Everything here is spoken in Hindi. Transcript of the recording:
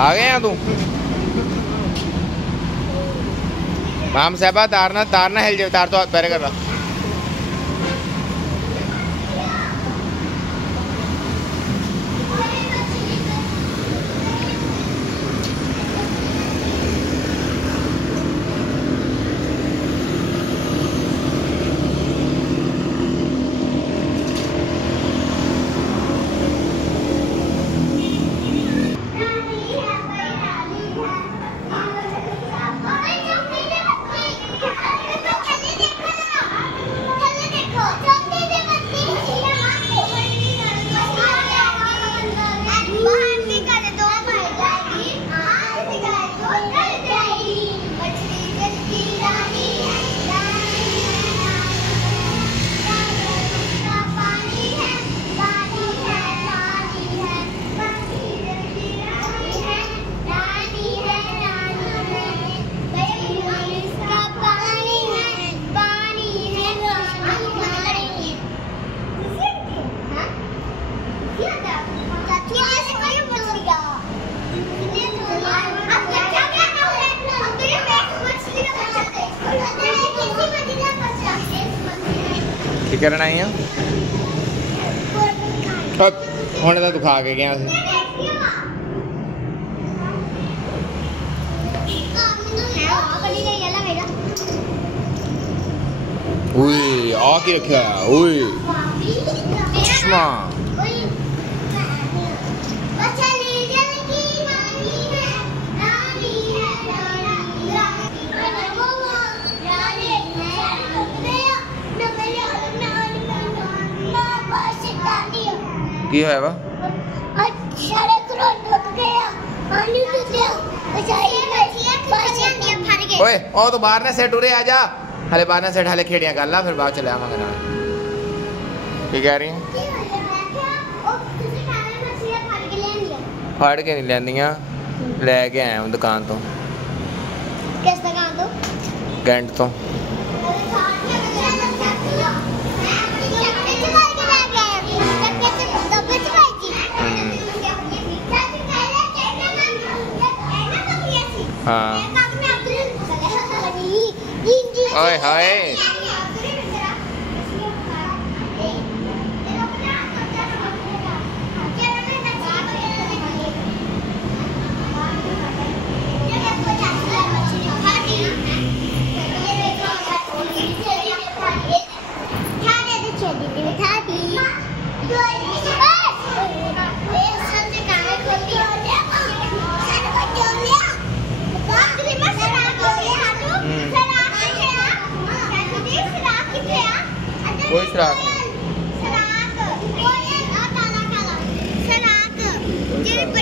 आ गए हैं तू? माम साहबा तारना हिल जाए, तार तो हाथ पैर कर रहा। करना ही हुण तो खा के गया आ के रखा चश्मा की है वा? ओए ओ तो बाहर ना सेट उरे आजा, हले बाहर ना सेट हले खेड़ियां कर ला, फिर बाद चले आवांगे ना। की कह रही है? फाड़ के नहीं लेंदियां, लेके आया हूं दुकान तो। किस दुकान तो? कैंट तो। हाँ ओए हाय कोई शराब नहीं।